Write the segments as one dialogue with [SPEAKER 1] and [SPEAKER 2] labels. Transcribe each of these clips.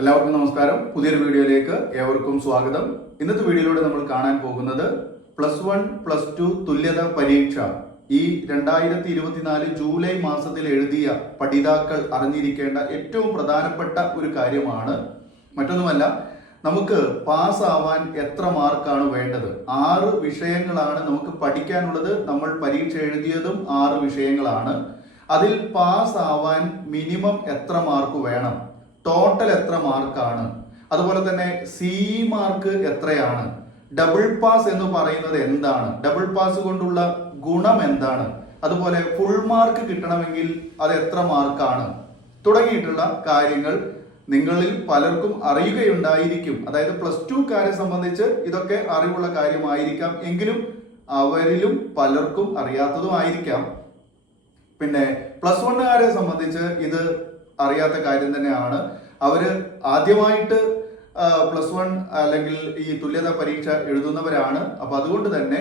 [SPEAKER 1] എല്ലാവർക്കും നമസ്കാരം. പുതിയൊരു വീഡിയോയിലേക്ക് ഏവർക്കും സ്വാഗതം. ഇന്നത്തെ വീഡിയോയിലൂടെ നമ്മൾ കാണാൻ പോകുന്നത് പ്ലസ് വൺ പ്ലസ് ടു തുല്യത പരീക്ഷ. ഈ രണ്ടായിരത്തി ഇരുപത്തിനാല് ജൂലൈ മാസത്തിൽ എഴുതിയ പഠിതാക്കൾ അറിഞ്ഞിരിക്കേണ്ട ഏറ്റവും പ്രധാനപ്പെട്ട ഒരു കാര്യമാണ്. മറ്റൊന്നുമല്ല നമുക്ക് പാസ്സാവാൻ എത്ര മാർക്കാണ് വേണ്ടത്? ആറ് വിഷയങ്ങളാണ് നമുക്ക് പഠിക്കാനുള്ളത്. നമ്മൾ പരീക്ഷ എഴുതിയതും ആറ് വിഷയങ്ങളാണ്. അതിൽ പാസ്സാവാൻ മിനിമം എത്ര മാർക്ക് വേണം? ടോട്ടൽ എത്ര മാർക്കാണ് അതുപോലെ തന്നെ സി മാർക്ക് എത്രയാണ്? ഡബിൾ പാസ് എന്ന് പറയുന്നത് എന്താണ്? ഡബിൾ പാസ് കൊണ്ടുള്ള ഗുണം എന്താണ്? അതുപോലെ ഫുൾ മാർക്ക് കിട്ടണമെങ്കിൽ അത് എത്ര മാർക്കാണ് തുടങ്ങിയിട്ടുള്ള കാര്യങ്ങൾ നിങ്ങളിൽ പലർക്കും അറിയുകയുണ്ടായിരിക്കും. അതായത് പ്ലസ് ടു കാരെ സംബന്ധിച്ച് ഇതൊക്കെ അറിവുള്ള കാര്യമായിരിക്കാം എങ്കിലും അവരിലും പലർക്കും അറിയാത്തതുമായിരിക്കാം. പിന്നെ പ്ലസ് വണ്ണുകാരെ സംബന്ധിച്ച് ഇത് അറിയാത്ത കാര്യം തന്നെയാണ്. അവർ ആദ്യമായിട്ട് പ്ലസ് വൺ അല്ലെങ്കിൽ ഈ തുല്യതാ പരീക്ഷ എഴുതുന്നവരാണ്. അപ്പൊ അതുകൊണ്ട് തന്നെ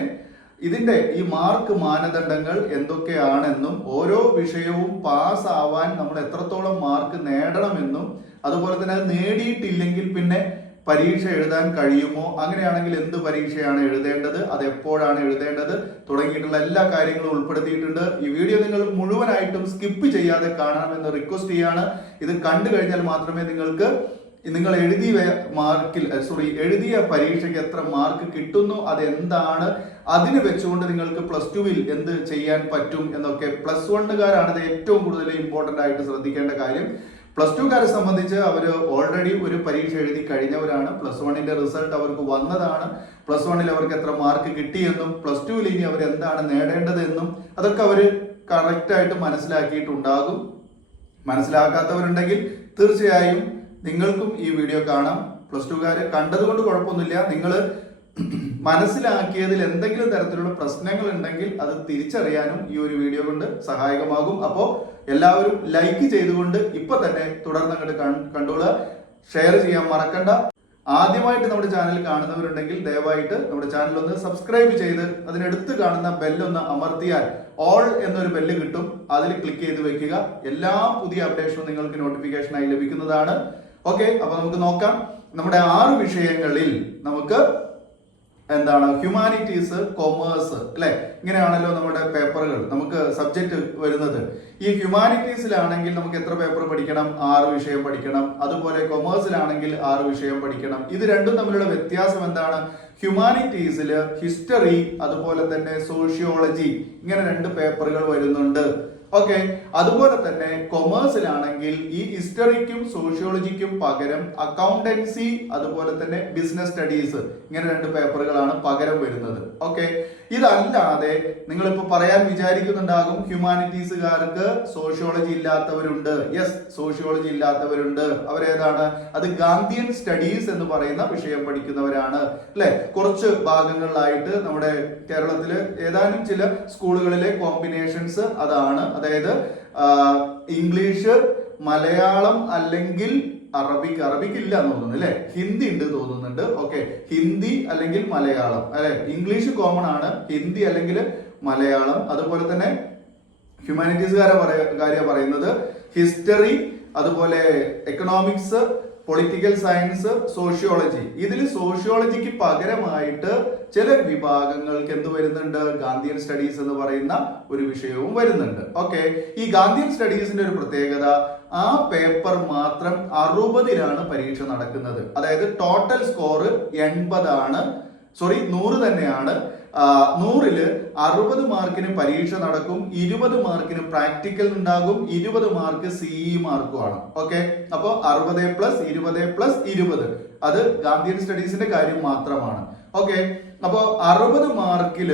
[SPEAKER 1] ഇതിന്റെ ഈ മാർക്ക് മാനദണ്ഡങ്ങൾ എന്തൊക്കെയാണെന്നും ഓരോ വിഷയവും പാസ് ആവാൻ നമ്മൾ എത്രത്തോളം മാർക്ക് നേടണമെന്നും അതുപോലെ തന്നെ അത് നേടിയിട്ടില്ലെങ്കിൽ പിന്നെ പരീക്ഷ എഴുതാൻ കഴിയുമോ? അങ്ങനെയാണെങ്കിൽ എന്ത് പരീക്ഷയാണ് എഴുതേണ്ടത്? അത് എപ്പോഴാണ് എഴുതേണ്ടത്? തുടങ്ങിയിട്ടുള്ള എല്ലാ കാര്യങ്ങളും ഉൾപ്പെടുത്തിയിട്ടുണ്ട്. ഈ വീഡിയോ നിങ്ങൾ മുഴുവനായിട്ടും സ്കിപ്പ് ചെയ്യാതെ കാണണമെന്ന് റിക്വസ്റ്റ് ചെയ്യാണ്. ഇത് കണ്ടു കഴിഞ്ഞാൽ മാത്രമേ നിങ്ങൾക്ക് നിങ്ങൾ എഴുതിയ മാർക്കിൽ സോറി എഴുതിയ പരീക്ഷയ്ക്ക് എത്ര മാർക്ക് കിട്ടുന്നു അതെന്താണ് അതിന് വെച്ചുകൊണ്ട് നിങ്ങൾക്ക് പ്ലസ് ടുവിൽ എന്ത് ചെയ്യാൻ പറ്റും എന്നൊക്കെ പ്ലസ് വണ്ണുകാരാണ് ഇത് ഏറ്റവും കൂടുതൽ ഇമ്പോർട്ടന്റ് ആയിട്ട് ശ്രദ്ധിക്കേണ്ട കാര്യം. പ്ലസ് ടുക്കാരെ സംബന്ധിച്ച് അവർ ഓൾറെഡി ഒരു പരീക്ഷ എഴുതി കഴിഞ്ഞവരാണ്. പ്ലസ് വണ്ണിന്റെ റിസൾട്ട് അവർക്ക് വന്നതാണ്. പ്ലസ് വണ്ണിൽ അവർക്ക് എത്ര മാർക്ക് കിട്ടിയെന്നും പ്ലസ് ടുവിൽ ഇനി അവർ എന്താണ് നേടേണ്ടതെന്നും അതൊക്കെ അവർ കറക്റ്റായിട്ട് മനസ്സിലാക്കിയിട്ടുണ്ടാകും. മനസ്സിലാക്കാത്തവരുണ്ടെങ്കിൽ തീർച്ചയായും നിങ്ങൾക്കും ഈ വീഡിയോ കാണാം. പ്ലസ് ടുക്കാർ കണ്ടതുകൊണ്ട് കുഴപ്പമൊന്നുമില്ല. നിങ്ങൾ മനസ്സിലാക്കിയതിൽ എന്തെങ്കിലും തരത്തിലുള്ള പ്രശ്നങ്ങൾ ഉണ്ടെങ്കിൽ അത് തിരിച്ചറിയാനും ഈ ഒരു വീഡിയോ കൊണ്ട് സഹായകമാകും. അപ്പോൾ എല്ലാവരും ലൈക്ക് ചെയ്തുകൊണ്ട് ഇപ്പൊ തന്നെ തുടർന്ന് അങ്ങോട്ട് കണ്ടോളുക. ഷെയർ ചെയ്യാൻ മറക്കണ്ട. ആദ്യമായിട്ട് നമ്മുടെ ചാനൽ കാണുന്നവരുണ്ടെങ്കിൽ ദയവായിട്ട് നമ്മുടെ ചാനൽ ഒന്ന് സബ്സ്ക്രൈബ് ചെയ്ത് അതിനടുത്ത് കാണുന്ന ബെല്ലൊന്ന് അമർത്തിയാൽ ഓൾ എന്നൊരു ബെല്ല് കിട്ടും. അതിൽ ക്ലിക്ക് ചെയ്ത് വെക്കുക. എല്ലാ പുതിയ അപ്ഡേഷനും നിങ്ങൾക്ക് നോട്ടിഫിക്കേഷനായി ലഭിക്കുന്നതാണ്. ഓക്കെ അപ്പൊ നമുക്ക് നോക്കാം. നമ്മുടെ ആറ് വിഷയങ്ങളിൽ നമുക്ക് എന്താണ്? ഹ്യൂമാനിറ്റീസ് കൊമേഴ്സ് അല്ലെ? ഇങ്ങനെയാണല്ലോ നമ്മുടെ പേപ്പറുകൾ നമുക്ക് സബ്ജക്റ്റ് വരുന്നത്. ഈ ഹ്യൂമാനിറ്റീസിലാണെങ്കിൽ നമുക്ക് എത്ര പേപ്പർ പഠിക്കണം? ആറ് വിഷയം പഠിക്കണം. അതുപോലെ കൊമേഴ്സിലാണെങ്കിൽ ആറ് വിഷയം പഠിക്കണം. ഇത് രണ്ടും തമ്മിലുള്ള വ്യത്യാസം എന്താണ്? ഹ്യൂമാനിറ്റീസിൽ ഹിസ്റ്ററി അതുപോലെ തന്നെ സോഷ്യോളജി ഇങ്ങനെ രണ്ട് പേപ്പറുകൾ വരുന്നുണ്ട്. ഓക്കെ. അതുപോലെ തന്നെ കൊമേഴ്സിലാണെങ്കിൽ ഈ ഹിസ്റ്ററിക്കും സോഷ്യോളജിക്കും പകരം അക്കൗണ്ടൻസി അതുപോലെ തന്നെ ബിസിനസ് സ്റ്റഡീസ് ഇങ്ങനെ രണ്ട് പേപ്പറുകളാണ് പകരം വരുന്നത്. ഓക്കെ. ഇതല്ലാതെ നിങ്ങളിപ്പോ പറയാൻ വിചാരിക്കുന്നുണ്ടാകും ഹ്യൂമാനിറ്റീസുകാർക്ക് സോഷ്യോളജി ഇല്ലാത്തവരുണ്ട്. യെസ് സോഷ്യോളജി ഇല്ലാത്തവരുണ്ട്. അവരേതാണ്? അത് ഗാന്ധിയൻ സ്റ്റഡീസ് എന്ന് പറയുന്ന വിഷയം പഠിക്കുന്നവരാണ്. അല്ലെ? കുറച്ച് ഭാഗങ്ങളിലായിട്ട് നമ്മുടെ കേരളത്തിൽ ഏതാനും ചില സ്കൂളുകളിലെ കോമ്പിനേഷൻസ് അതാണ്. അതായത് ഇംഗ്ലീഷ് മലയാളം അല്ലെങ്കിൽ അറബിക് അറബിക് ഇല്ല എന്ന് തോന്നുന്നു അല്ലെ? ഹിന്ദി ഉണ്ട് തോന്നുന്നുണ്ട്. ഓക്കെ ഹിന്ദി അല്ലെങ്കിൽ മലയാളം അല്ലെ? ഇംഗ്ലീഷ് കോമൺ ആണ്. ഹിന്ദി അല്ലെങ്കിൽ മലയാളം. അതുപോലെ തന്നെ ഹ്യൂമാനിറ്റീസുകാരെ പറയ കാര്യം പറയുന്നത് ഹിസ്റ്ററി അതുപോലെ എക്കണോമിക്സ് പൊളിറ്റിക്കൽ സയൻസ് സോഷ്യോളജി ഇതിൽ സോഷ്യോളജിക്ക് പകരമായിട്ട് ചില വിഭാഗങ്ങൾക്ക് എന്ത് വരുന്നുണ്ട്? ഗാന്ധിയൻ സ്റ്റഡീസ് എന്ന് പറയുന്ന ഒരു വിഷയവും വരുന്നുണ്ട്. ഓക്കെ ഈ ഗാന്ധിയൻ സ്റ്റഡീസിന്റെ ഒരു പ്രത്യേകത ആ പേപ്പർ മാത്രം അറുപതിലാണ് പരീക്ഷ നടക്കുന്നത്. അതായത് ടോട്ടൽ സ്കോർ എൺപതാണ്. സോറി നൂറ് തന്നെയാണ്. നൂറിൽ അറുപത് മാർക്കിന് പരീക്ഷ നടക്കും ഇരുപത് മാർക്കിന് പ്രാക്ടിക്കൽ ഉണ്ടാകും ഇരുപത് മാർക്ക് സി മാർക്കുമാണ്. ഓക്കെ അപ്പോൾ അറുപത് പ്ലസ് ഇരുപത് പ്ലസ് ഇരുപത്. അത് ഗാന്ധിയൻ സ്റ്റഡീസിന്റെ കാര്യം മാത്രമാണ്. ഓക്കെ അപ്പോൾ അറുപത് മാർക്കിൽ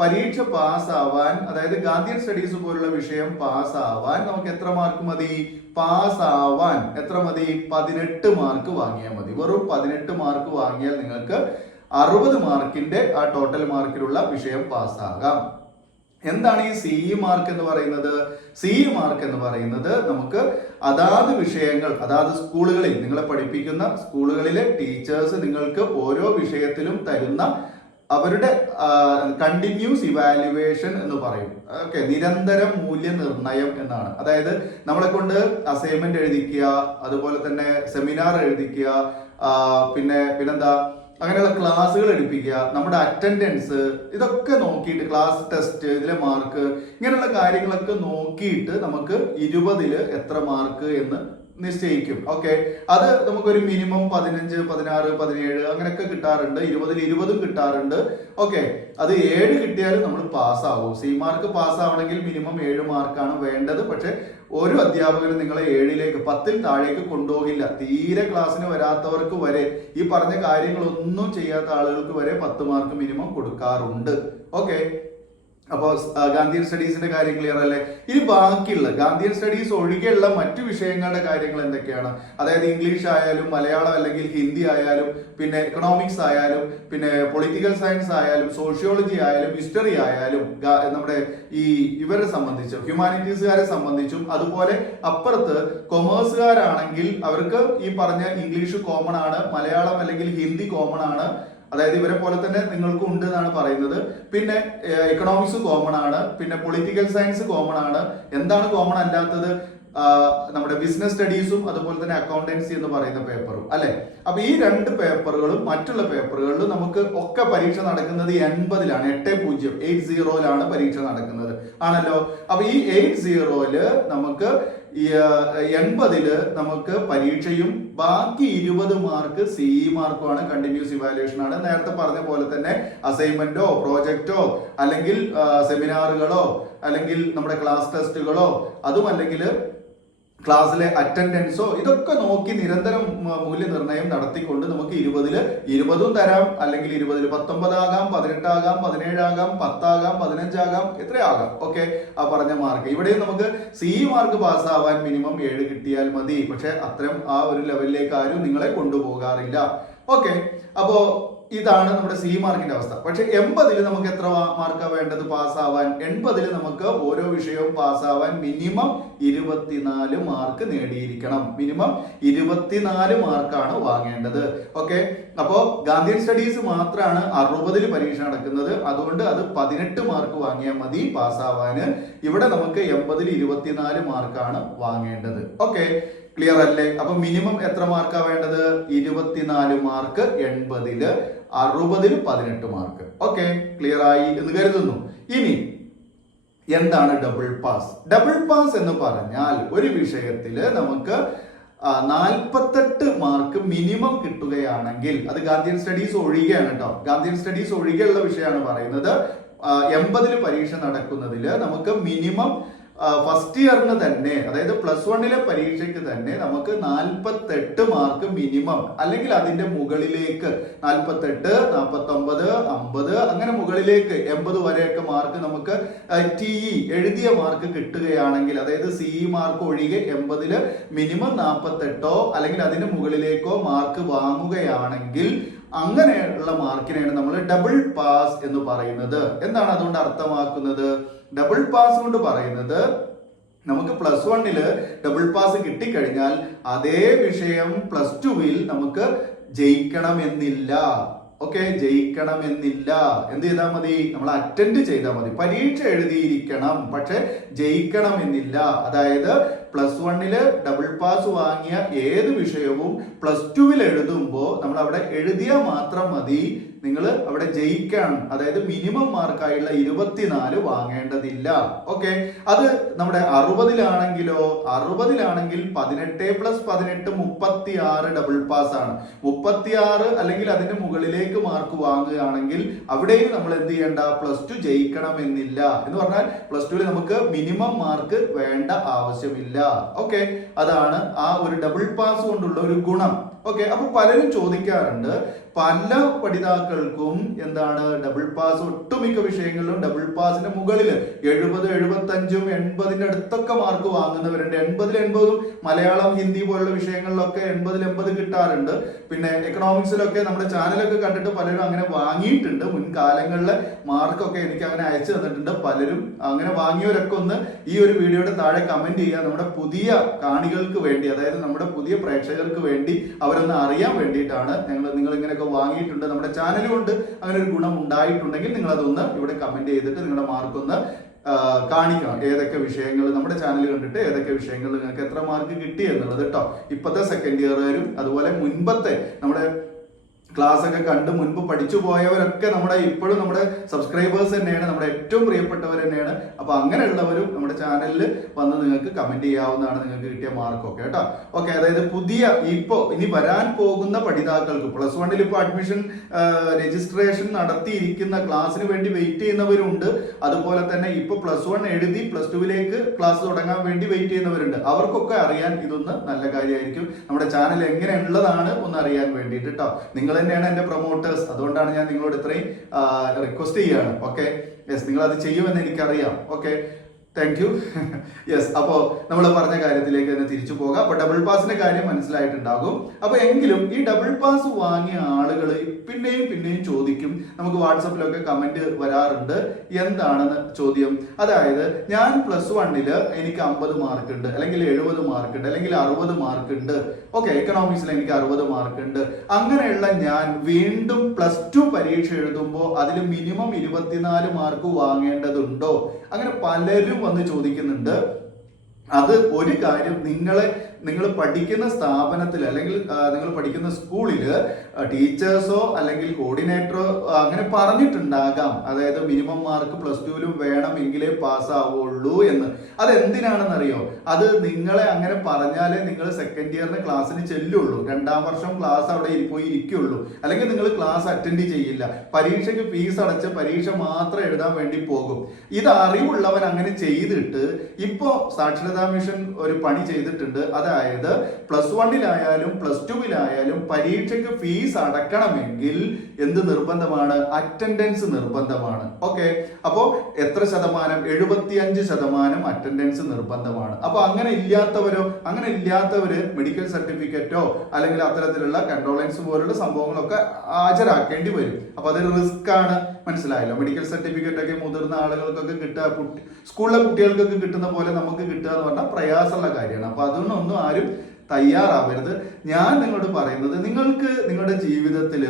[SPEAKER 1] പരീക്ഷ പാസ്സാവാൻ അതായത് ഗാന്ധിയൻ സ്റ്റഡീസ് പോലുള്ള വിഷയം പാസ്സാവാൻ നമുക്ക് എത്ര മാർക്ക് മതി? പാസ്സാവാൻ എത്ര മതി? പതിനെട്ട് മാർക്ക് വാങ്ങിയാൽ മതി. വെറും പതിനെട്ട് മാർക്ക് വാങ്ങിയാൽ നിങ്ങൾക്ക് അറുപത് മാർക്കിന്റെ ആ ടോട്ടൽ മാർക്കിലുള്ള വിഷയം പാസ്സാകാം. എന്താണ് ഈ സി മാർക്ക് എന്ന് പറയുന്നത്? സി മാർക്ക് എന്ന് പറയുന്നത് നമുക്ക് അതാത് വിഷയങ്ങൾ അതാത് സ്കൂളുകളിൽ നിങ്ങളെ പഠിപ്പിക്കുന്ന സ്കൂളുകളിലെ ടീച്ചേഴ്സ് നിങ്ങൾക്ക് ഓരോ വിഷയത്തിലും തരുന്ന അവരുടെ കണ്ടിന്യൂസ് ഇവാലുവേഷൻ എന്ന് പറയും. ഓക്കെ നിരന്തരം മൂല്യനിർണയം എന്നാണ്. അതായത് നമ്മളെ കൊണ്ട് അസൈൻമെന്റ് എഴുതിക്കുക അതുപോലെ തന്നെ സെമിനാർ എഴുതിക്കുക പിന്നെ പിന്നെന്താ അങ്ങനെയുള്ള ക്ലാസ്സുകൾ എടുപ്പിക്കുക നമ്മുടെ അറ്റൻഡൻസ് ഇതൊക്കെ നോക്കിയിട്ട് ക്ലാസ് ടെസ്റ്റ് ഇതിലെ മാർക്ക് ഇങ്ങനെയുള്ള കാര്യങ്ങളൊക്കെ നോക്കിയിട്ട് നമുക്ക് ഇരുപതിൽ എത്ര മാർക്ക് എന്ന് നിശ്ചയിക്കും. ഓക്കെ അത് നമുക്കൊരു മിനിമം പതിനഞ്ച് പതിനാറ് പതിനേഴ് അങ്ങനെയൊക്കെ കിട്ടാറുണ്ട്. ഇരുപതിൽ ഇരുപതും കിട്ടാറുണ്ട്. ഓക്കെ അത് ഏഴ് കിട്ടിയാലും നമ്മൾ പാസ്സാവും സി മാർക്ക് പാസ്സാവണമെങ്കിൽ മിനിമം ഏഴ് മാർക്കാണ് വേണ്ടത്. പക്ഷെ ഒരു അധ്യാപകനും നിങ്ങളെ ഏഴിലേക്ക് പത്തിൽ താഴേക്ക് കൊണ്ടുപോകില്ല. തീരെ ക്ലാസ്സിന് വരാത്തവർക്ക് വരെ ഈ പറഞ്ഞ കാര്യങ്ങളൊന്നും ചെയ്യാത്ത ആളുകൾക്ക് വരെ പത്ത് മാർക്ക് മിനിമം കൊടുക്കാറുണ്ട്. ഓക്കെ അപ്പോൾ ഗാന്ധിയൻ സ്റ്റഡീസിന്റെ കാര്യം ക്ലിയർ അല്ലേ ഇനി ബാക്കിയുള്ള ഗാന്ധിയൻ സ്റ്റഡീസ് ഒഴികെയുള്ള മറ്റു വിഷയങ്ങളുടെ കാര്യങ്ങൾ എന്തൊക്കെയാണ്? അതായത് ഇംഗ്ലീഷ് ആയാലും മലയാളം അല്ലെങ്കിൽ ഹിന്ദി ആയാലും പിന്നെ എക്കണോമിക്സ് ആയാലും പിന്നെ പൊളിറ്റിക്കൽ സയൻസ് ആയാലും സോഷ്യോളജി ആയാലും ഹിസ്റ്ററി ആയാലും നമ്മുടെ ഈ ഇവരെ സംബന്ധിച്ചും ഹ്യൂമാനിറ്റീസുകാരെ സംബന്ധിച്ചും അതുപോലെ അപ്പുറത്ത് കൊമേഴ്സുകാരാണെങ്കിൽ അവർക്ക് ഈ പറഞ്ഞ ഇംഗ്ലീഷ് കോമൺ ആണ് മലയാളം അല്ലെങ്കിൽ ഹിന്ദി കോമൺ ആണ് അതായത് ഇവരെ പോലെ തന്നെ നിങ്ങൾക്കും ഉണ്ട് എന്നാണ് പറയുന്നത്. പിന്നെ എക്കണോമിക്സ് കോമൺ ആണ്. പിന്നെ പൊളിറ്റിക്കൽ സയൻസ് കോമൺ ആണ്. എന്താണ് കോമൺ അല്ലാത്തത്? നമ്മുടെ ബിസിനസ് സ്റ്റഡീസും അതുപോലെ തന്നെ അക്കൗണ്ടൻസി എന്ന് പറയുന്ന പേപ്പറും അല്ലെ? അപ്പൊ ഈ രണ്ട് പേപ്പറുകളും മറ്റുള്ള പേപ്പറുകളിലും നമുക്ക് ഒക്കെ പരീക്ഷ നടക്കുന്നത് എൺപതിലാണ്. എട്ട് പൂജ്യം എയ്റ്റ് സീറോയിലാണ് പരീക്ഷ നടക്കുന്നത്. ആണല്ലോ? അപ്പൊ ഈ എയ്റ്റ് സീറോയിൽ നമുക്ക് എൺപതിൽ നമുക്ക് പരീക്ഷയും ബാക്കി ഇരുപത് മാർക്ക് സി ഇ മാർക്കുമാണ് കണ്ടിന്യൂസ് ഇവാലുവേഷൻ ആണ്. നേരത്തെ പറഞ്ഞ പോലെ തന്നെ അസൈൻമെന്റോ പ്രോജക്റ്റോ അല്ലെങ്കിൽ സെമിനാറുകളോ അല്ലെങ്കിൽ നമ്മുടെ ക്ലാസ് ടെസ്റ്റുകളോ അതും അല്ലെങ്കിൽ ക്ലാസ്സിലെ അറ്റൻഡൻസോ ഇതൊക്കെ നോക്കി നിരന്തരം മൂല്യനിർണയം നടത്തിക്കൊണ്ട് നമുക്ക് ഇരുപതിൽ ഇരുപതും തരാം. അല്ലെങ്കിൽ ഇരുപതിൽ പത്തൊമ്പതാകാം പതിനെട്ടാകാം പതിനേഴാകാം പത്താകാം പതിനഞ്ചാകാം എത്രയാകാം. ഓക്കെ ആ പറഞ്ഞ മാർക്ക് ഇവിടെയും നമുക്ക് സി മാർക്ക് പാസ്സാവാൻ മിനിമം ഏഴ് കിട്ടിയാൽ മതി. പക്ഷെ അത്രയും ആ ഒരു ലെവലിലേക്ക് ആരും നിങ്ങളെ കൊണ്ടുപോകാറില്ല. ഓക്കെ അപ്പോ ഇതാണ് നമ്മുടെ സി മാർക്കിന്റെ അവസ്ഥ. പക്ഷെ എൺപതിൽ നമുക്ക് എത്ര മാർക്കാണ് വേണ്ടത്? പാസ്സാവാൻ എൺപതിൽ നമുക്ക് ഓരോ വിഷയവും പാസ്സാവാൻ മിനിമം ഇരുപത്തിനാല് മാർക്ക് നേടിയിരിക്കണം. മിനിമം ഇരുപത്തിനാല് മാർക്കാണ് വാങ്ങേണ്ടത്. ഓക്കെ അപ്പോ ഗാന്ധിയൻ സ്റ്റഡീസ് മാത്രമാണ് അറുപതിൽ പരീക്ഷ നടക്കുന്നത്. അതുകൊണ്ട് അത് പതിനെട്ട് മാർക്ക് വാങ്ങിയാൽ മതി പാസ്സാവാന് ഇവിടെ നമുക്ക് എൺപതിൽ ഇരുപത്തിനാല് മാർക്കാണ് വാങ്ങേണ്ടത്. ഓക്കെ ക്ലിയർ അല്ലേ? അപ്പൊ മിനിമം എത്ര മാർക്കാണ് വേണ്ടത്? ഇരുപത്തിനാല് മാർക്ക് എൺപതിൽ അറുപതിൽ പതിനെട്ട് മാർക്ക് ഓക്കെ ക്ലിയർ ആയി എന്ന് കരുതുന്നു. ഇനി എന്താണ് ഡബിൾ പാസ് ഡബിൾ പാസ് എന്ന് പറഞ്ഞാൽ ഒരു വിഷയത്തിൽ നമുക്ക് നാൽപ്പത്തെട്ട് മാർക്ക് മിനിമം കിട്ടുകയാണെങ്കിൽ അത് ഗാന്ധിയൻ സ്റ്റഡീസ് ഒഴികെയാണ് കേട്ടോ ഗാന്ധിയൻ സ്റ്റഡീസ് ഒഴികെയുള്ള വിഷയമാണ് പറയുന്നത്. എൺപതിൽ പരീക്ഷ നടക്കുന്നതിൽ നമുക്ക് മിനിമം ഫസ്റ്റ് ഇയറിന് തന്നെ അതായത് പ്ലസ് വണ്ണിലെ പരീക്ഷയ്ക്ക് തന്നെ നമുക്ക് നാൽപ്പത്തെട്ട് മാർക്ക് മിനിമം അല്ലെങ്കിൽ അതിന്റെ മുകളിലേക്ക് നാൽപ്പത്തെട്ട് നാൽപ്പത്തി ഒമ്പത് അമ്പത് അങ്ങനെ മുകളിലേക്ക് എൺപത് വരെയൊക്കെ മാർക്ക് നമുക്ക് ടി ഇ എഴുതിയ മാർക്ക് കിട്ടുകയാണെങ്കിൽ അതായത് സി മാർക്ക് ഒഴികെ എൺപതിൽ മിനിമം നാൽപ്പത്തെട്ടോ അല്ലെങ്കിൽ അതിന്റെ മുകളിലേക്കോ മാർക്ക് വാങ്ങുകയാണെങ്കിൽ അങ്ങനെയുള്ള മാർക്കിനെയാണ് നമ്മൾ ഡബിൾ പാസ് എന്ന് പറയുന്നത്. എന്താണ് അതുകൊണ്ട് അർത്ഥമാക്കുന്നത്? ഡബിൾ പാസ് കൊണ്ട് പറയുന്നത് നമുക്ക് പ്ലസ് വണ്ണിൽ ഡബിൾ പാസ് കിട്ടിക്കഴിഞ്ഞാൽ അതേ വിഷയം പ്ലസ് ടുവിൽ നമുക്ക് ജയിക്കണമെന്നില്ല. ഓക്കെ ജയിക്കണമെന്നില്ല. എന്ത് ചെയ്താൽ മതി? നമ്മൾ അറ്റൻഡ് ചെയ്താൽ മതി. പരീക്ഷ എഴുതിയിരിക്കണം. പക്ഷെ ജയിക്കണമെന്നില്ല. അതായത് പ്ലസ് വണ്ണിൽ ഡബിൾ പാസ് വാങ്ങിയ ഏത് വിഷയവും പ്ലസ് ടുവിൽ എഴുതുമ്പോൾ അവിടെ എഴുതിയാൽ മാത്രം മതി. നിങ്ങൾ അവിടെ ജയിക്കാൻ അതായത് മിനിമം മാർക്കായുള്ള ഇരുപത്തിനാല് വാങ്ങേണ്ടതില്ല. ഓക്കെ അത് നമ്മുടെ അറുപതിലാണെങ്കിലോ അറുപതിലാണെങ്കിൽ പതിനെട്ട് പ്ലസ് പതിനെട്ട് മുപ്പത്തി ആറ് ഡബിൾ പാസ് ആണ്. മുപ്പത്തി ആറ് അല്ലെങ്കിൽ അതിന്റെ മുകളിലേക്ക് മാർക്ക് വാങ്ങുകയാണെങ്കിൽ അവിടെയും നമ്മൾ എന്ത് ചെയ്യേണ്ട? പ്ലസ് ടു ജയിക്കണമെന്നില്ല. എന്ന് പറഞ്ഞാൽ പ്ലസ് ടുവിൽ നമുക്ക് മിനിമം മാർക്ക് വേണ്ട ആവശ്യമില്ല. ഓക്കെ അതാണ് ആ ഒരു ഡബിൾ പാസ് കൊണ്ടുള്ള ഒരു ഗുണം. ഓക്കെ അപ്പൊ പലരും ചോദിക്കാറുണ്ട് പല പഠിതാക്കൾക്കും എന്താണ് ഡബിൾ പാസ് ഒട്ടുമിക്ക വിഷയങ്ങളിലും ഡബിൾ പാസിന്റെ മുകളിൽ എഴുപത് എഴുപത്തഞ്ചും എൺപതിന്റെ അടുത്തൊക്കെ മാർക്ക് വാങ്ങുന്നവരുണ്ട്. എൺപതിൽ എൺപതും മലയാളം ഹിന്ദി പോലുള്ള വിഷയങ്ങളിലൊക്കെ എൺപതിൽ എൺപത് കിട്ടാറുണ്ട്. പിന്നെ എക്കണോമിക്സിലൊക്കെ നമ്മുടെ ചാനലൊക്കെ കണ്ടിട്ട് പലരും അങ്ങനെ വാങ്ങിയിട്ടുണ്ട്. മുൻകാലങ്ങളിലെ മാർക്കൊക്കെ എനിക്ക് അങ്ങനെ അയച്ചു തന്നിട്ടുണ്ട്. പലരും അങ്ങനെ വാങ്ങിയവരൊക്കെ ഒന്ന് ഈ ഒരു വീഡിയോയുടെ താഴെ കമന്റ് ചെയ്യുക. നമ്മുടെ പുതിയ കാണികൾക്ക് വേണ്ടി അതായത് നമ്മുടെ പുതിയ പ്രേക്ഷകർക്ക് വേണ്ടി അവരൊന്ന് അറിയാൻ വേണ്ടിയിട്ടാണ് ഞങ്ങൾ നിങ്ങൾ ഇങ്ങനെ ഒക്കെ വാങ്ങിയിട്ടുണ്ട്. നമ്മുടെ ചാനലും ഉണ്ട്. അങ്ങനെ ഒരു ഗുണം ഉണ്ടായിട്ടുണ്ടെങ്കിൽ നിങ്ങൾ അതൊന്ന് ഇവിടെ കമന്റ് ചെയ്തിട്ട് നിങ്ങളുടെ മാർക്കൊന്ന് കാണിക്കണം. ഏതൊക്കെ വിഷയങ്ങൾ നമ്മുടെ ചാനൽ കണ്ടിട്ട് ഏതൊക്കെ വിഷയങ്ങൾ നിങ്ങൾക്ക് എത്ര മാർക്ക് കിട്ടി എന്നുള്ളത് കേട്ടോ ഇപ്പോഴത്തെ സെക്കൻഡ് ഇയറുകാരും അതുപോലെ മുൻപത്തെ നമ്മുടെ ക്ലാസ് ഒക്കെ കണ്ട് മുൻപ് പഠിച്ചു പോയവരൊക്കെ നമ്മുടെ ഇപ്പോഴും നമ്മുടെ സബ്സ്ക്രൈബേഴ്സ് തന്നെയാണ് നമ്മുടെ ഏറ്റവും പ്രിയപ്പെട്ടവർ തന്നെയാണ്. അപ്പൊ അങ്ങനെയുള്ളവരും നമ്മുടെ ചാനലിൽ വന്ന് നിങ്ങൾക്ക് കമന്റ് ചെയ്യാവുന്നതാണ് നിങ്ങൾക്ക് കിട്ടിയ മാർക്കൊക്കെ കേട്ടോ. ഓക്കെ അതായത് പുതിയ ഇപ്പോ ഇനി വരാൻ പോകുന്ന പഠിതാക്കൾക്ക് പ്ലസ് വണ്ണിൽ ഇപ്പോൾ അഡ്മിഷൻ രജിസ്ട്രേഷൻ നടത്തിയിരിക്കുന്ന ക്ലാസ്സിന് വേണ്ടി വെയിറ്റ് ചെയ്യുന്നവരുണ്ട്. അതുപോലെ തന്നെ ഇപ്പൊ പ്ലസ് വൺ എഴുതി പ്ലസ് ടുവിലേക്ക് ക്ലാസ് തുടങ്ങാൻ വേണ്ടി വെയിറ്റ് ചെയ്യുന്നവരുണ്ട്. അവർക്കൊക്കെ അറിയാൻ ഇതൊന്ന് നല്ല കാര്യമായിരിക്കും. നമ്മുടെ ചാനൽ എങ്ങനെയുള്ളതാണ് ഒന്ന് അറിയാൻ വേണ്ടിയിട്ട് കേട്ടോ നിങ്ങൾ തന്നെയാണ് എന്റെ പ്രൊമോട്ടേഴ്സ് അതുകൊണ്ടാണ് ഞാൻ നിങ്ങളോട് ഇത്രയും റിക്വസ്റ്റ് ചെയ്യുകയാണ്. ഓക്കെ യെസ് നിങ്ങൾ അത് ചെയ്യുമെന്ന് എനിക്കറിയാം. ഓക്കെ താങ്ക് യു യെസ് അപ്പോ നമ്മൾ പറഞ്ഞ കാര്യത്തിലേക്ക് തന്നെ തിരിച്ചു പോകാം. അപ്പൊ ഡബിൾ പാസിന്റെ കാര്യം മനസ്സിലായിട്ടുണ്ടാകും. അപ്പൊ എങ്കിലും ഈ ഡബിൾ പാസ് വാങ്ങിയ ആളുകൾ പിന്നെയും പിന്നെയും ചോദിക്കും. നമുക്ക് വാട്സപ്പിലൊക്കെ കമന്റ് വരാറുണ്ട്. എന്താണെന്ന് ചോദ്യം? അതായത് ഞാൻ പ്ലസ് വണ്ണിൽ എനിക്ക് അമ്പത് മാർക്ക് ഉണ്ട് അല്ലെങ്കിൽ എഴുപത് മാർക്ക് ഉണ്ട് അല്ലെങ്കിൽ അറുപത് മാർക്ക് ഉണ്ട്. ഓക്കെ എക്കണോമിക്സിൽ എനിക്ക് അറുപത് മാർക്ക് ഉണ്ട്. അങ്ങനെയുള്ള ഞാൻ വീണ്ടും പ്ലസ് ടു പരീക്ഷ എഴുതുമ്പോൾ അതിൽ മിനിമം ഇരുപത്തിനാല് മാർക്ക് വാങ്ങേണ്ടതുണ്ടോ? അങ്ങനെ പലരും വന്ന് ചോദിക്കുന്നുണ്ട് അത് ഒരു കാര്യം നിങ്ങളെ നിങ്ങൾ പഠിക്കുന്ന സ്ഥാപനത്തിൽ അല്ലെങ്കിൽ നിങ്ങൾ പഠിക്കുന്ന സ്കൂളിൽ ടീച്ചേഴ്സോ അല്ലെങ്കിൽ കോർഡിനേറ്ററോ അങ്ങനെ പറഞ്ഞിട്ടുണ്ടാകാം. അതായത് മിനിമം മാർക്ക് പ്ലസ് ടുവിലും വേണമെങ്കിലേ പാസ്സാവുള്ളൂ എന്ന്. അതെന്തിനാണെന്നറിയോ? അത് നിങ്ങളെ അങ്ങനെ പറഞ്ഞാലേ നിങ്ങൾ സെക്കൻഡ് ഇയറിന് ക്ലാസ്സിന് ചെല്ലുള്ളൂ. രണ്ടാം വർഷം ക്ലാസ് അവിടെ പോയി ഇരിക്കുള്ളൂ. അല്ലെങ്കിൽ നിങ്ങൾ ക്ലാസ് അറ്റൻഡ് ചെയ്യില്ല. പരീക്ഷയ്ക്ക് ഫീസ് അടച്ച് പരീക്ഷ മാത്രം എഴുതാൻ വേണ്ടി പോകും. ഇത് അറിവുള്ളവൻ അങ്ങനെ ചെയ്തിട്ട് ഇപ്പോൾ സാക്ഷരതാ മിഷൻ ഒരു പണി ചെയ്തിട്ടുണ്ട്. അതായത് പ്ലസ് വണ്ണിലായാലും പ്ലസ് ടുവിലായാലും പരീക്ഷയ്ക്ക് ഫീസ് അടക്കണമെങ്കിൽ എന്ത് നിർബന്ധമാണ്? അറ്റൻഡൻസ് നിർബന്ധമാണ്. ഓക്കെ അപ്പോ എത്ര ശതമാനം? എഴുപത്തിയഞ്ച് ശതമാനം അറ്റൻഡൻസ് നിർബന്ധമാണ്. അപ്പോൾ അങ്ങനെ ഇല്ലാത്തവരോ അങ്ങനെ ഇല്ലാത്തവര് മെഡിക്കൽ സർട്ടിഫിക്കറ്റോ അല്ലെങ്കിൽ അത്തരത്തിലുള്ള കൺട്രോളൻസ് പോലുള്ള സംഭവങ്ങളൊക്കെ ഹാജരാക്കേണ്ടി വരും. അപ്പോൾ അതൊരു റിസ്ക് ആണ്. മനസ്സിലായല്ലോ? മെഡിക്കൽ സർട്ടിഫിക്കറ്റ് ഒക്കെ മുതിർന്ന ആളുകൾക്കൊക്കെ കിട്ടുക കുട്ടി സ്കൂളിലെ കുട്ടികൾക്കൊക്കെ കിട്ടുന്ന പോലെ നമുക്ക് കിട്ടുക എന്ന് പറഞ്ഞാൽ പ്രയാസമുള്ള കാര്യമാണ്. അപ്പോൾ അതുകൊണ്ടൊന്നും ആരും തയ്യാറാവരുത്. ഞാൻ നിങ്ങളോട് പറയുന്നത് നിങ്ങൾക്ക് നിങ്ങളുടെ ജീവിതത്തിൽ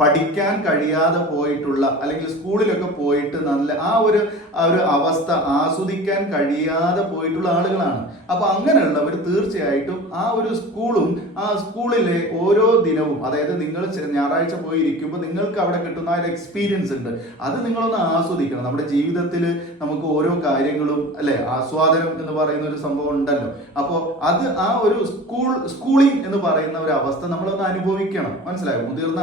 [SPEAKER 1] പഠിക്കാൻ കഴിയാതെ പോയിട്ടുള്ള അല്ലെങ്കിൽ സ്കൂളിലൊക്കെ പോയിട്ട് നല്ല ആ ഒരു ആ ഒരു അവസ്ഥ ആസ്വദിക്കാൻ കഴിയാതെ പോയിട്ടുള്ള ആളുകളാണ്. അപ്പൊ അങ്ങനെയുള്ളവർ തീർച്ചയായിട്ടും ആ ഒരു സ്കൂളും ആ സ്കൂളിലെ ഓരോ ദിനവും അതായത് നിങ്ങൾ ഞായറാഴ്ച പോയി ഇരിക്കുമ്പോൾ നിങ്ങൾക്ക് അവിടെ കിട്ടുന്ന ആ ഒരു എക്സ്പീരിയൻസ് ഉണ്ട്. അത് നിങ്ങളൊന്ന് ആസ്വദിക്കണം. നമ്മുടെ ജീവിതത്തിൽ നമുക്ക് ഓരോ കാര്യങ്ങളും അല്ലെ ആസ്വാദനം എന്ന് പറയുന്ന ഒരു സംഭവം ഉണ്ടല്ലോ. അപ്പോൾ അത് ആ ഒരു സ്കൂൾ സ്കൂളിംഗ് എന്ന് പറയുന്ന ഒരു അവസ്ഥ നമ്മളൊന്ന് അനുഭവിക്കണം. മനസ്സിലായോ? മുതിർന്ന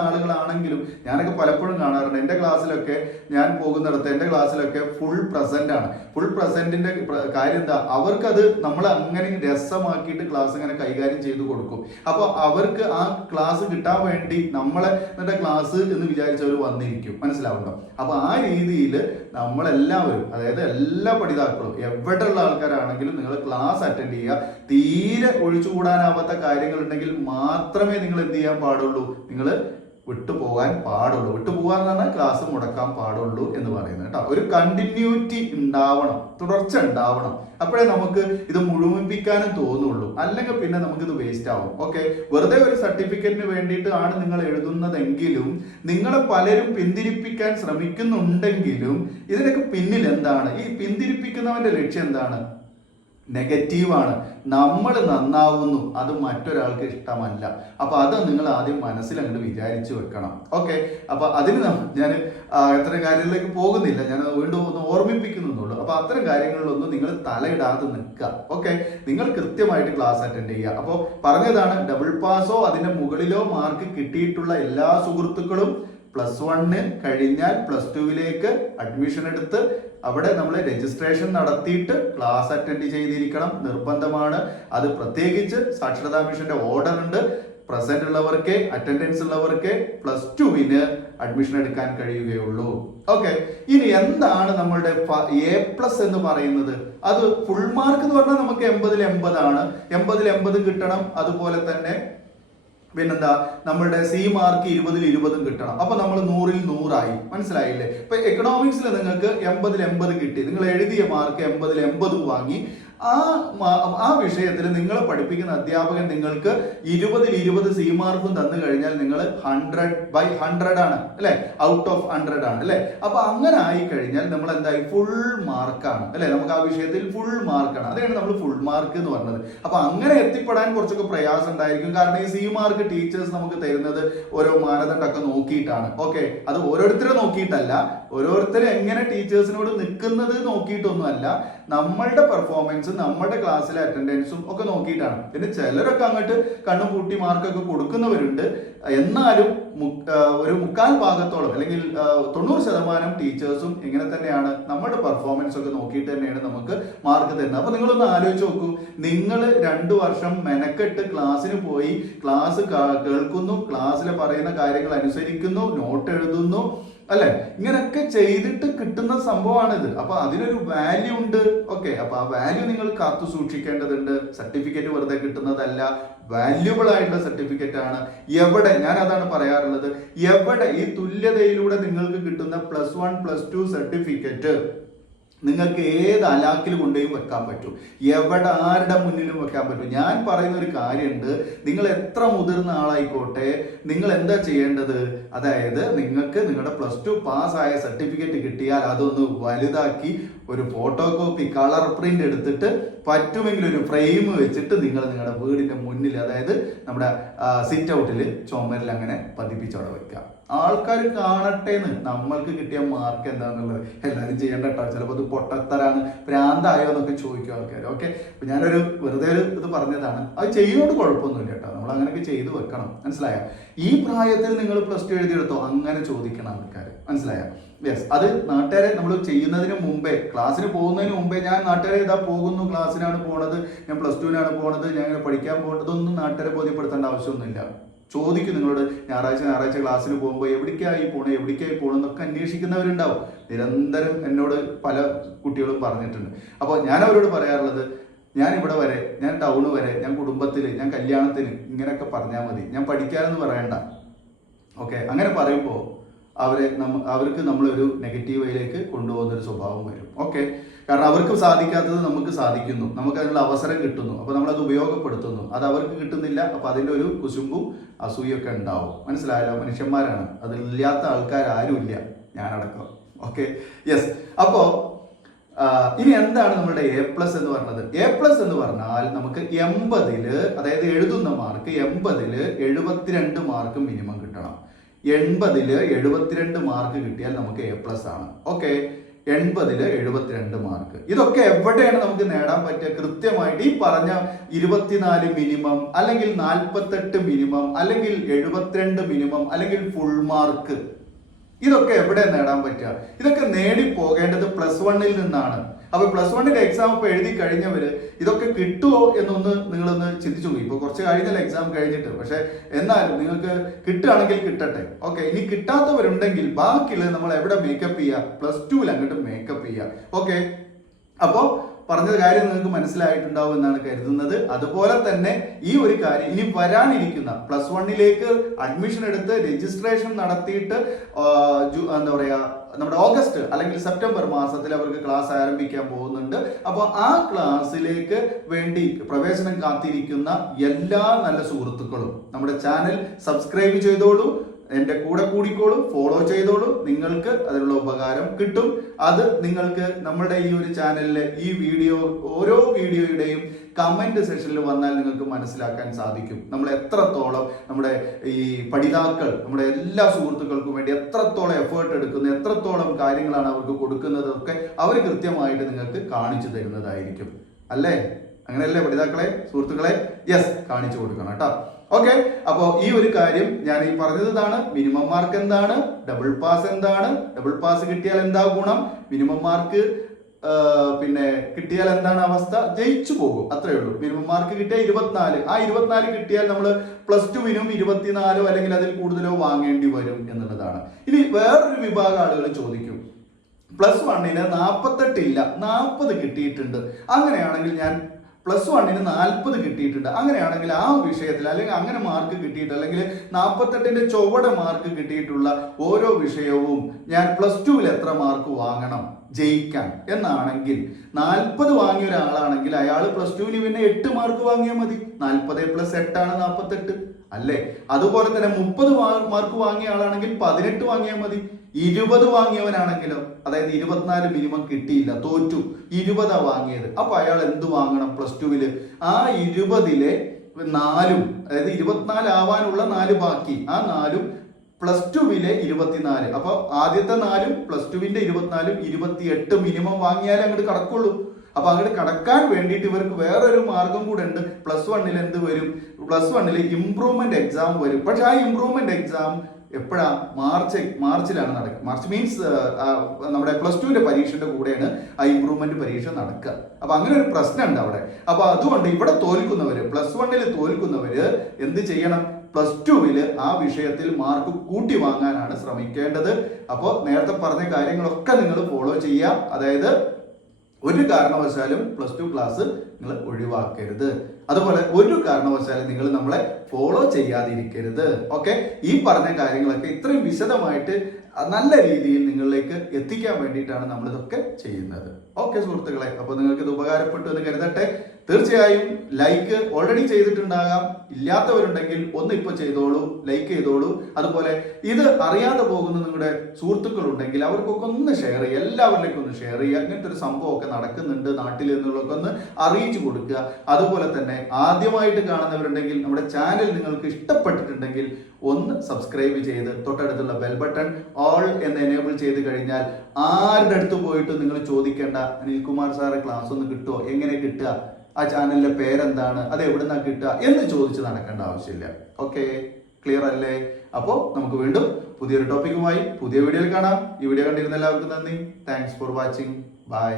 [SPEAKER 1] ആളുകളാണെങ്കിലും ഞാനൊക്കെ പലപ്പോഴും കാണാറുണ്ട്. എന്റെ ക്ലാസ്സിലൊക്കെ ഞാൻ പോകുന്നിടത്ത് എന്റെ ക്ലാസ്സിലൊക്കെ ഫുൾ പ്രസന്റ് ആണ്. ഫുൾ പ്രസന്റിന്റെ കാര്യം എന്താ? അവർക്കത് നമ്മൾ അങ്ങനെ രസമാക്കിയിട്ട് ക്ലാസ് ഇങ്ങനെ കൈകാര്യം ചെയ്ത് കൊടുക്കും. അപ്പോൾ അവർക്ക് ആ ക്ലാസ് കിട്ടാൻ വേണ്ടി നമ്മളെ എന്നിട്ട് ക്ലാസ് എന്ന് വിചാരിച്ചവർ വന്നിരിക്കും. മനസ്സിലാവുണ്ടോ? അപ്പോൾ ആ രീതിയിൽ നമ്മളെല്ലാവരും അതായത് എല്ലാ പഠിതാക്കളും എവിടെയുള്ള ആൾക്കാരാണെങ്കിലും നിങ്ങൾ ക്ലാസ് അറ്റൻഡ് ചെയ്യുക. തീരെ ഒഴിച്ചുകൂടാനാവാത്ത കാര്യങ്ങൾ ഉണ്ടെങ്കിൽ മാത്രമേ നിങ്ങൾ എന്ത് ചെയ്യാൻ പാടുള്ളൂ? നിങ്ങൾ വിട്ടുപോകാൻ പാടുള്ളൂ. വിട്ടുപോകാൻ എന്ന് പറഞ്ഞാൽ ക്ലാസ് മുടക്കാൻ പാടുള്ളൂ എന്ന് പറയുന്നത് കേട്ടോ. ഒരു കണ്ടിന്യൂറ്റി ഉണ്ടാവണം തുടർച്ച ഉണ്ടാവണം. അപ്പോഴേ നമുക്ക് ഇത് മുഴുമിപ്പിക്കാനും തോന്നുള്ളൂ. അല്ലെങ്കിൽ പിന്നെ നമുക്കിത് വേസ്റ്റ് ആവും. ഓക്കെ വെറുതെ ഒരു സർട്ടിഫിക്കറ്റിന് വേണ്ടിയിട്ട് ആണ് നിങ്ങൾ എഴുതുന്നതെങ്കിലും നിങ്ങളെ പലരും പിന്തിരിപ്പിക്കാൻ ശ്രമിക്കുന്നുണ്ടെങ്കിലും ഇതിനൊക്കെ പിന്നിൽ എന്താണ്? ഈ പിന്തിരിപ്പിക്കുന്നവന്റെ ലക്ഷ്യം എന്താണ്? നെഗറ്റീവാണ് നമ്മൾ നന്നാവുന്നു. അത് മറ്റൊരാൾക്ക് ഇഷ്ടമല്ല. അപ്പോൾ അത് നിങ്ങൾ ആദ്യം മനസ്സിൽ വിചാരിച്ചു വെക്കണം. ഓക്കെ അപ്പോൾ അതിന് ഞാൻ എത്ര കാര്യങ്ങളിലേക്ക് പോകുന്നില്ല. ഞാൻ വീണ്ടും ഒന്ന് ഓർമ്മിപ്പിക്കുന്നുള്ളൂ അപ്പൊ അത്തരം കാര്യങ്ങളിലൊന്നും നിങ്ങൾ തലയിടാതെ നിൽക്കുക. ഓക്കെ നിങ്ങൾ കൃത്യമായിട്ട് ക്ലാസ് അറ്റൻഡ് ചെയ്യുക. അപ്പോൾ പറഞ്ഞതാണ് ഡബിൾ പാസോ അതിന്റെ മുകളിലോ മാർക്ക് കിട്ടിയിട്ടുള്ള എല്ലാ സുഹൃത്തുക്കളും പ്ലസ് വണ്ണ് കഴിഞ്ഞാൽ പ്ലസ് ടുവിലേക്ക് അഡ്മിഷൻ എടുത്ത് അവിടെ നമ്മൾ രജിസ്ട്രേഷൻ നടത്തിയിട്ട് ക്ലാസ് അറ്റൻഡ് ചെയ്തിരിക്കണം നിർബന്ധമാണ്. അത് പ്രത്യേകിച്ച് സാക്ഷരതാ മിഷന്റെ ഓർഡർ ഉണ്ട്. പ്രസന്റ് ഉള്ളവർക്ക് അറ്റൻഡൻസ് ഉള്ളവർക്ക് പ്ലസ് ടുവിന് അഡ്മിഷൻ എടുക്കാൻ കഴിയുകയുള്ളൂ. ഓക്കെ ഇനി എന്താണ് നമ്മളുടെ എ പ്ലസ് എന്ന് പറയുന്നത്? അത് ഫുൾ മാർക്ക് എന്ന് പറഞ്ഞാൽ നമുക്ക് എൺപതിൽ എൺപതാണ്. എൺപതിൽ എൺപത് കിട്ടണം. അതുപോലെ തന്നെ പിന്നെന്താ നമ്മളുടെ സി മാർക്ക് ഇരുപതിൽ ഇരുപതും കിട്ടണം. അപ്പൊ നമ്മൾ നൂറിൽ നൂറായി. മനസ്സിലായില്ലേ? ഇപ്പൊ എക്കണോമിക്സിൽ നിങ്ങൾക്ക് എൺപതിൽ എൺപത് കിട്ടി. നിങ്ങൾ എഴുതിയ മാർക്ക് എൺപതിൽ എൺപതും വാങ്ങി. ആ ആ വിഷയത്തിൽ നിങ്ങൾ പഠിപ്പിക്കുന്ന അധ്യാപകൻ നിങ്ങൾക്ക് ഇരുപതിൽ ഇരുപത് സി മാർക്കും തന്നു കഴിഞ്ഞാൽ നിങ്ങൾ ഹൺഡ്രഡ് ബൈ ഹൺഡ്രഡ് ആണ് അല്ലെ? ഔട്ട് ഓഫ് ഹൺഡ്രഡ് ആണ് അല്ലെ? അപ്പൊ അങ്ങനെ ആയി കഴിഞ്ഞാൽ നമ്മൾ എന്തായി? ഫുൾ മാർക്കാണ് അല്ലെ? നമുക്ക് ആ വിഷയത്തിൽ ഫുൾ മാർക്കാണ് അതാണ് നമ്മൾ ഫുൾ മാർക്ക് എന്ന് പറഞ്ഞത്. അപ്പൊ അങ്ങനെ എത്തിപ്പെടാൻ കുറച്ചൊക്കെ പ്രയാസം ഉണ്ടായിരിക്കും. കാരണം ഈ സി മാർക്ക് ടീച്ചേഴ്സ് നമുക്ക് തരുന്നത് ഓരോ മാനദണ്ഡമൊക്കെ നോക്കിയിട്ടാണ്. ഓക്കെ അത് ഓരോരുത്തരെ നോക്കിയിട്ടല്ല. ഓരോരുത്തരെ എങ്ങനെ ടീച്ചേഴ്സിനോട് നിൽക്കുന്നത് നോക്കിയിട്ടൊന്നുമല്ല. നമ്മളുടെ പെർഫോമൻസും നമ്മുടെ ക്ലാസ്സിലെ അറ്റൻഡൻസും ഒക്കെ നോക്കിയിട്ടാണ്. പിന്നെ ചിലരൊക്കെ അങ്ങോട്ട് കണ്ണും കൂട്ടി മാർക്കൊക്കെ കൊടുക്കുന്നവരുണ്ട്. എന്നാലും ഒരു മുക്കാൽ ഭാഗത്തോളം അല്ലെങ്കിൽ തൊണ്ണൂറ് ശതമാനം ടീച്ചേഴ്സും ഇങ്ങനെ തന്നെയാണ് നമ്മുടെ പെർഫോമൻസ് ഒക്കെ നോക്കിയിട്ട് തന്നെയാണ് നമുക്ക് മാർക്ക് തരുന്നത്. അപ്പൊ നിങ്ങളൊന്ന് ആലോചിച്ച് നോക്കൂ. നിങ്ങൾ രണ്ടു വർഷം മെനക്കെട്ട് ക്ലാസ്സിന് പോയി ക്ലാസ് കേൾക്കുന്നു ക്ലാസ്സിൽ പറയുന്ന കാര്യങ്ങൾ അനുസരിക്കുന്നു നോട്ട് എഴുതുന്നു അല്ലെ? ഇങ്ങനൊക്കെ ചെയ്തിട്ട് കിട്ടുന്ന സംഭവമാണിത്. അപ്പൊ അതിനൊരു വാല്യൂ ഉണ്ട്. ഓക്കെ അപ്പൊ ആ വാല്യൂ നിങ്ങൾ കാത്തു സൂക്ഷിക്കേണ്ടതുണ്ട്. സർട്ടിഫിക്കറ്റ് വെറുതെ കിട്ടുന്നതല്ല. വാല്യുബിൾ ആയിട്ടുള്ള സർട്ടിഫിക്കറ്റ് ആണ്. എവിടെ ഞാൻ അതാണ് പറയാറുള്ളത് എവിടെ ഈ തുല്യതയിലൂടെ നിങ്ങൾക്ക് കിട്ടുന്ന plus one plus two certificate നിങ്ങൾക്ക് ഏത് അലാക്കിൽ കൊണ്ടുപോയി വെക്കാൻ പറ്റും. എവിടെ ആരുടെ മുന്നിലും വെക്കാൻ പറ്റും. ഞാൻ പറയുന്ന ഒരു കാര്യമുണ്ട്. നിങ്ങൾ എത്ര മുതിർന്ന ആളായിക്കോട്ടെ നിങ്ങൾ എന്താ ചെയ്യേണ്ടത്? അതായത് നിങ്ങൾക്ക് നിങ്ങളുടെ പ്ലസ് ടു പാസ്സായ സർട്ടിഫിക്കറ്റ് കിട്ടിയാൽ അതൊന്ന് വലുതാക്കി ഒരു ഫോട്ടോ കോപ്പി കളർ പ്രിന്റ് എടുത്തിട്ട് പറ്റുമെങ്കിൽ ഒരു ഫ്രെയിം വെച്ചിട്ട് നിങ്ങൾ നിങ്ങളുടെ വീടിന്റെ മുന്നിൽ അതായത് നമ്മുടെ സിറ്റ് ഔട്ടിൽ ചുമരിൽ അങ്ങനെ പതിപ്പിച്ചവിടെ വെക്കുക. ആൾക്കാർ കാണട്ടെ എന്ന് നമ്മൾക്ക് കിട്ടിയ മാർക്ക് എന്താണെന്നുള്ളത് എല്ലാവരും ചെയ്യേണ്ട കേട്ടോ ചിലപ്പോൾ ഇത് പൊട്ടത്തരാണ് ഭ്രാന്തായോ എന്നൊക്കെ ചോദിക്കും ആൾക്കാർ ഓക്കെ അപ്പം ഞാനൊരു വെറുതെ ഒരു ഇത് പറഞ്ഞതാണ്. അത് ചെയ്യുന്നതുകൊണ്ട് കുഴപ്പമൊന്നുമില്ല കേട്ടോ നമ്മൾ അങ്ങനെയൊക്കെ ചെയ്തു വെക്കണം. മനസ്സിലായോ? ഈ പ്രായത്തിൽ നിങ്ങൾ പ്ലസ് ടു എഴുതിയെടുത്തോ? അങ്ങനെ ചോദിക്കണം ആൾക്കാർ മനസ്സിലായോ? യെസ് അത് നാട്ടുകാരെ നമ്മൾ ചെയ്യുന്നതിന് മുമ്പേ ക്ലാസ്സിന് പോകുന്നതിന് മുമ്പേ ഞാൻ നാട്ടുകാരെ ഇതാ പോകുന്നു. ക്ലാസ്സിനാണ് പോണത് ഞാൻ പ്ലസ് ടുവിനാണ് പോണത് ഞാൻ ഇങ്ങനെ പഠിക്കാൻ പോകേണ്ടതൊന്നും നാട്ടുകാരെ ബോധ്യപ്പെടുത്തേണ്ട ആവശ്യമൊന്നുമില്ല. ചോദിക്കും നിങ്ങളോട് ഞായറാഴ്ച ഞായറാഴ്ച ക്ലാസ്സിന് പോകുമ്പോൾ എവിടേക്കായി പോണേ എവിടേക്കായി പോകണം എന്നൊക്കെ അന്വേഷിക്കുന്നവരുണ്ടാവും. നിരന്തരം എന്നോട് പല കുട്ടികളും പറഞ്ഞിട്ടുണ്ട്. അപ്പോൾ ഞാൻ അവരോട് പറയാറുള്ളത് ഞാൻ ഇവിടെ വരെ ഞാൻ ടൗണ് വരെ ഞാൻ കുടുംബത്തിൽ ഞാൻ കല്യാണത്തിന് ഇങ്ങനെയൊക്കെ പറഞ്ഞാൽ മതി. ഞാൻ പഠിക്കാനെന്ന് പറയണ്ട. ഓക്കെ? അങ്ങനെ പറയുമ്പോൾ അവരെ നമ്മ അവർക്ക് നമ്മളൊരു നെഗറ്റീവ് വേയിലേക്ക് കൊണ്ടുപോകുന്ന ഒരു സ്വഭാവം വരും. ഓക്കെ? കാരണം അവർക്ക് സാധിക്കാത്തത് നമുക്ക് സാധിക്കുന്നു. നമുക്ക് അതിനുള്ള അവസരം കിട്ടുന്നു. അപ്പോൾ നമ്മളത് ഉപയോഗപ്പെടുത്തുന്നു. അത് അവർക്ക് കിട്ടുന്നില്ല. അപ്പോൾ അതിന്റെ ഒരു കുശുമ്പും അസൂയൊക്കെ ഉണ്ടാവും. മനസ്സിലായല്ലോ? മനുഷ്യന്മാരാണ്. അതിലില്ലാത്ത ആൾക്കാർ ആരുമില്ല. ഞാനടക്കം. ഓക്കെ യെസ് അപ്പോൾ ഇനി എന്താണ് നമ്മുടെ എ പ്ലസ് എന്ന് പറഞ്ഞത്? എ പ്ലസ് എന്ന് പറഞ്ഞാൽ നമുക്ക് എൺപതിൽ അതായത് എഴുതുന്ന മാർക്ക് എൺപതിൽ എഴുപത്തിരണ്ട് മാർക്ക് മിനിമം കിട്ടണം. എൺപതിൽ എഴുപത്തിരണ്ട് മാർക്ക് കിട്ടിയാൽ നമുക്ക് എ പ്ലസ് ആണ്. ഓക്കെ എൺപതിൽ എഴുപത്തിരണ്ട് മാർക്ക്. ഇതൊക്കെ എവിടെയാണ് നമുക്ക് നേടാൻ പറ്റുക? കൃത്യമായിട്ട് ഈ പറഞ്ഞ ഇരുപത്തിനാല് മിനിമം അല്ലെങ്കിൽ നാൽപ്പത്തെട്ട് മിനിമം അല്ലെങ്കിൽ എഴുപത്തിരണ്ട് മിനിമം അല്ലെങ്കിൽ ഫുൾ മാർക്ക് ഇതൊക്കെ എവിടെ നേടാൻ പറ്റുക? ഇതൊക്കെ നേടി പോകേണ്ടത് പ്ലസ് വണ്ണിൽ നിന്നാണ്. അപ്പൊ പ്ലസ് വണ്ണിന്റെ എക്സാം ഇപ്പൊ എഴുതി കഴിഞ്ഞവര് ഇതൊക്കെ കിട്ടുമോ എന്നൊന്ന് നിങ്ങളൊന്ന് ചിന്തിച്ചു പോയി ഇപ്പൊ കുറച്ച് കഴിഞ്ഞല്ല എക്സാം കഴിഞ്ഞിട്ട്. പക്ഷെ എന്നാലും നിങ്ങൾക്ക് കിട്ടുകയാണെങ്കിൽ കിട്ടട്ടെ. ഓക്കെ ഇനി കിട്ടാത്തവരുണ്ടെങ്കിൽ ബാക്കിയുള്ളത് നമ്മൾ എവിടെ മേക്കപ്പ് ചെയ്യുക പ്ലസ് ടുവിൽ അങ്ങോട്ട് മേക്കപ്പ് ചെയ്യുക ഓക്കെ അപ്പോ പറഞ്ഞ കാര്യം നിങ്ങൾക്ക് മനസ്സിലായിട്ടുണ്ടാവും എന്നാണ് കരുതുന്നത്. അതുപോലെ തന്നെ ഈ ഒരു കാര്യം ഇനി വരാനിരിക്കുന്ന പ്ലസ് വണ്ണിലേക്ക് അഡ്മിഷൻ എടുത്ത് രജിസ്ട്രേഷൻ നടത്തിയിട്ട് എന്താ പറയാ നമ്മുടെ ഓഗസ്റ്റ് അല്ലെങ്കിൽ സെപ്റ്റംബർ മാസത്തിൽ അവർക്ക് ക്ലാസ് ആരംഭിക്കാൻ പോകുന്നുണ്ട്. അപ്പോൾ ആ ക്ലാസ്സിലേക്ക് വേണ്ടി പ്രവേശനം കാത്തിരിക്കുന്ന എല്ലാ നല്ല സുഹൃത്തുക്കളും നമ്മുടെ ചാനൽ സബ്സ്ക്രൈബ് ചെയ്തോളൂ. എന്റെ കൂടെ കൂടിക്കോളും ഫോളോ ചെയ്തോളൂ. നിങ്ങൾക്ക് അതിനുള്ള ഉപകാരം കിട്ടും. അത് നിങ്ങൾക്ക് നമ്മുടെ ഈ ഒരു ചാനലിലെ ഈ വീഡിയോ ഓരോ വീഡിയോയുടെയും കമന്റ് സെക്ഷനിൽ വന്നാൽ നിങ്ങൾക്ക് മനസ്സിലാക്കാൻ സാധിക്കും. നമ്മൾ എത്രത്തോളം നമ്മുടെ ഈ പഠിതാക്കൾ നമ്മുടെ എല്ലാ സുഹൃത്തുക്കൾക്കും വേണ്ടി എത്രത്തോളം എഫേർട്ട് എടുക്കുന്നു എത്രത്തോളം കാര്യങ്ങളാണ് അവർക്ക് കൊടുക്കുന്നതൊക്കെ അവർ കൃത്യമായിട്ട് നിങ്ങൾക്ക് കാണിച്ചു തരുന്നതായിരിക്കും. അല്ലേ? അങ്ങനെയല്ലേ പഠിതാക്കളെ സുഹൃത്തുക്കളെ? യെസ് കാണിച്ചു കൊടുക്കണം കേട്ടോ. ഓക്കെ അപ്പോൾ ഈ ഒരു കാര്യം ഞാൻ ഈ പറഞ്ഞത് ഇതാണ് മിനിമം മാർക്ക് എന്താണ്? ഡബിൾ പാസ് എന്താണ്? ഡബിൾ പാസ് കിട്ടിയാൽ എന്താ ഗുണം? മിനിമം മാർക്ക് പിന്നെ കിട്ടിയാൽ എന്താണ് അവസ്ഥ? ജയിച്ചു പോകും. അത്രേ ഉള്ളൂ. മിനിമം മാർക്ക് കിട്ടിയാൽ ഇരുപത്തിനാല്. ആ ഇരുപത്തിനാല് കിട്ടിയാൽ നമ്മൾ പ്ലസ് ടുവിനും ഇരുപത്തിനാലോ അല്ലെങ്കിൽ അതിൽ കൂടുതലോ വാങ്ങേണ്ടി വരും എന്നുള്ളതാണ്. ഇനി വേറൊരു വിഭാഗം ആളുകൾ ചോദിക്കും. പ്ലസ് വണ്ണിന് നാൽപ്പത്തെട്ടില്ല നാൽപ്പത് കിട്ടിയിട്ടുണ്ട്. അങ്ങനെയാണെങ്കിൽ ഞാൻ പ്ലസ് വണ്ണിന് നാൽപ്പത് കിട്ടിയിട്ടുണ്ട്. അങ്ങനെയാണെങ്കിൽ ആ വിഷയത്തിൽ അല്ലെങ്കിൽ അങ്ങനെ മാർക്ക് കിട്ടിയിട്ട് അല്ലെങ്കിൽ നാൽപ്പത്തെട്ടിന്റെ ചുവടെ മാർക്ക് കിട്ടിയിട്ടുള്ള ഓരോ വിഷയവും ഞാൻ പ്ലസ് ടുവിൽ എത്ര മാർക്ക് വാങ്ങണം? ജയിക്കാൻ എന്നാണെങ്കിൽ നാൽപ്പത് വാങ്ങിയ ഒരാളാണെങ്കിൽ അയാൾ പ്ലസ് ടുവിന് പിന്നെ എട്ട് മാർക്ക് വാങ്ങിയാൽ മതി. നാൽപ്പത് പ്ലസ് എട്ടാണ് നാൽപ്പത്തെട്ട്. അല്ലേ? അതുപോലെ തന്നെ മുപ്പത് മാർക്ക് വാങ്ങിയ ആളാണെങ്കിൽ പതിനെട്ട് വാങ്ങിയാൽ മതി. ഇരുപത് വാങ്ങിയവനാണെങ്കിലോ അതായത് ഇരുപത്തിനാല് മിനിമം കിട്ടിയില്ല തോറ്റു. ഇരുപതാ വാങ്ങിയത്. അപ്പൊ അയാൾ എന്ത് വാങ്ങണം? പ്ലസ് ടുവിൽ ആ ഇരുപതിലെ നാലും അതായത് ഇരുപത്തിനാല് ആവാനുള്ള നാല് ബാക്കി. ആ നാലും പ്ലസ് ടുവിലെ ഇരുപത്തിനാല്. അപ്പൊ ആദ്യത്തെ നാലും പ്ലസ് ടുവിന്റെ ഇരുപത്തിനാലും ഇരുപത്തിയെട്ട് മിനിമം വാങ്ങിയാലേ അങ്ങോട്ട് കടക്കുള്ളൂ. അപ്പൊ അങ്ങോട്ട് കടക്കാൻ വേണ്ടിയിട്ട് ഇവർക്ക് വേറൊരു മാർഗം കൂടെ ഉണ്ട്. പ്ലസ് വണ്ണിൽ എന്ത് വരും? പ്ലസ് വണ്ണിൽ ഇംപ്രൂവ്മെന്റ് എക്സാം വരും. പക്ഷെ ആ ഇംപ്രൂവ്മെന്റ് എക്സാം എപ്പോഴാ? മാർച്ച് മാർച്ചിലാണ് നടക്കുക മാർച്ച് മീൻസ് നമ്മുടെ പ്ലസ് ടുവിന്റെ പരീക്ഷയുടെ കൂടെയാണ് ആ ഇംപ്രൂവ്മെന്റ് പരീക്ഷ നടക്കുക അപ്പൊ അങ്ങനെ ഒരു പ്രശ്നമുണ്ട് അവിടെ. അപ്പൊ അതുകൊണ്ട് ഇവിടെ തോൽക്കുന്നവര് പ്ലസ് വണ്ണിൽ തോൽക്കുന്നവര് എന്ത് ചെയ്യണം? പ്ലസ് ടുവിൽ ആ വിഷയത്തിൽ മാർക്ക് കൂട്ടി വാങ്ങാനാണ് ശ്രമിക്കേണ്ടത്. അപ്പോൾ നേരത്തെ പറഞ്ഞ കാര്യങ്ങളൊക്കെ നിങ്ങൾ ഫോളോ ചെയ്യുക. അതായത് ഒരു കാരണവശാലും പ്ലസ് ടു ക്ലാസ് നിങ്ങൾ ഒഴിവാക്കരുത്. അതുപോലെ ഒരു കാരണവശാലും നിങ്ങൾ നമ്മളെ ഫോളോ ചെയ്യാതിരിക്കരുത്. ഓക്കെ ഈ പറഞ്ഞ കാര്യങ്ങളൊക്കെ ഇത്രയും വിശദമായിട്ട് നല്ല രീതിയിൽ നിങ്ങളിലേക്ക് എത്തിക്കാൻ വേണ്ടിയിട്ടാണ് നമ്മളിതൊക്കെ ചെയ്യുന്നത്. ഓക്കെ സുഹൃത്തുക്കളെ? അപ്പോൾ നിങ്ങൾക്ക് ഇത് ഉപകാരപ്പെട്ടു എന്ന് കരുതട്ടെ. തീർച്ചയായും ലൈക്ക് ഓൾറെഡി ചെയ്തിട്ടുണ്ടാകാം. ഇല്ലാത്തവരുണ്ടെങ്കിൽ ഒന്ന് ഇപ്പൊ ചെയ്തോളൂ ലൈക്ക് ചെയ്തോളൂ. അതുപോലെ ഇത് അറിയാതെ പോകുന്ന നിങ്ങളുടെ സുഹൃത്തുക്കളുണ്ടെങ്കിൽ അവർക്കൊക്കെ ഒന്ന് ഷെയർ ചെയ്യുക. എല്ലാവരിലേക്കും ഒന്ന് ഷെയർ ചെയ്യുക. അങ്ങനത്തെ ഒരു സംഭവമൊക്കെ നടക്കുന്നുണ്ട് നാട്ടിൽ എന്നുള്ളതൊക്കെ ഒന്ന് അറിയിച്ചു കൊടുക്കുക. അതുപോലെ തന്നെ ആദ്യമായിട്ട് കാണുന്നവരുണ്ടെങ്കിൽ നമ്മുടെ ചാനൽ നിങ്ങൾക്ക് ഇഷ്ടപ്പെട്ടിട്ടുണ്ടെങ്കിൽ ഒന്ന് സബ്സ്ക്രൈബ് ചെയ്ത് തൊട്ടടുത്തുള്ള ബെൽ ബട്ടൺ ഓൾ എന്ന് എനേബിൾ ചെയ്ത് കഴിഞ്ഞാൽ ആരുടെ അടുത്ത് പോയിട്ട് നിങ്ങൾ ചോദിക്കേണ്ട അനിൽകുമാർ സാറെ ക്ലാസ് ഒന്ന് കിട്ടുമോ എങ്ങനെ കിട്ടുക? ആ ചാനലിന്റെ പേരെന്താണ്? അത് എവിടുന്നാ കിട്ടുക എന്ന് ചോദിച്ച് നടക്കേണ്ട ആവശ്യമില്ല. ഓക്കെ ക്ലിയർ അല്ലേ? അപ്പോൾ നമുക്ക് വീണ്ടും പുതിയൊരു ടോപ്പിക്കുമായി പുതിയ വീഡിയോയിൽ കാണാം. ഈ വീഡിയോ കണ്ടിരുന്ന എല്ലാവർക്കും നന്ദി. Thanks for watching bye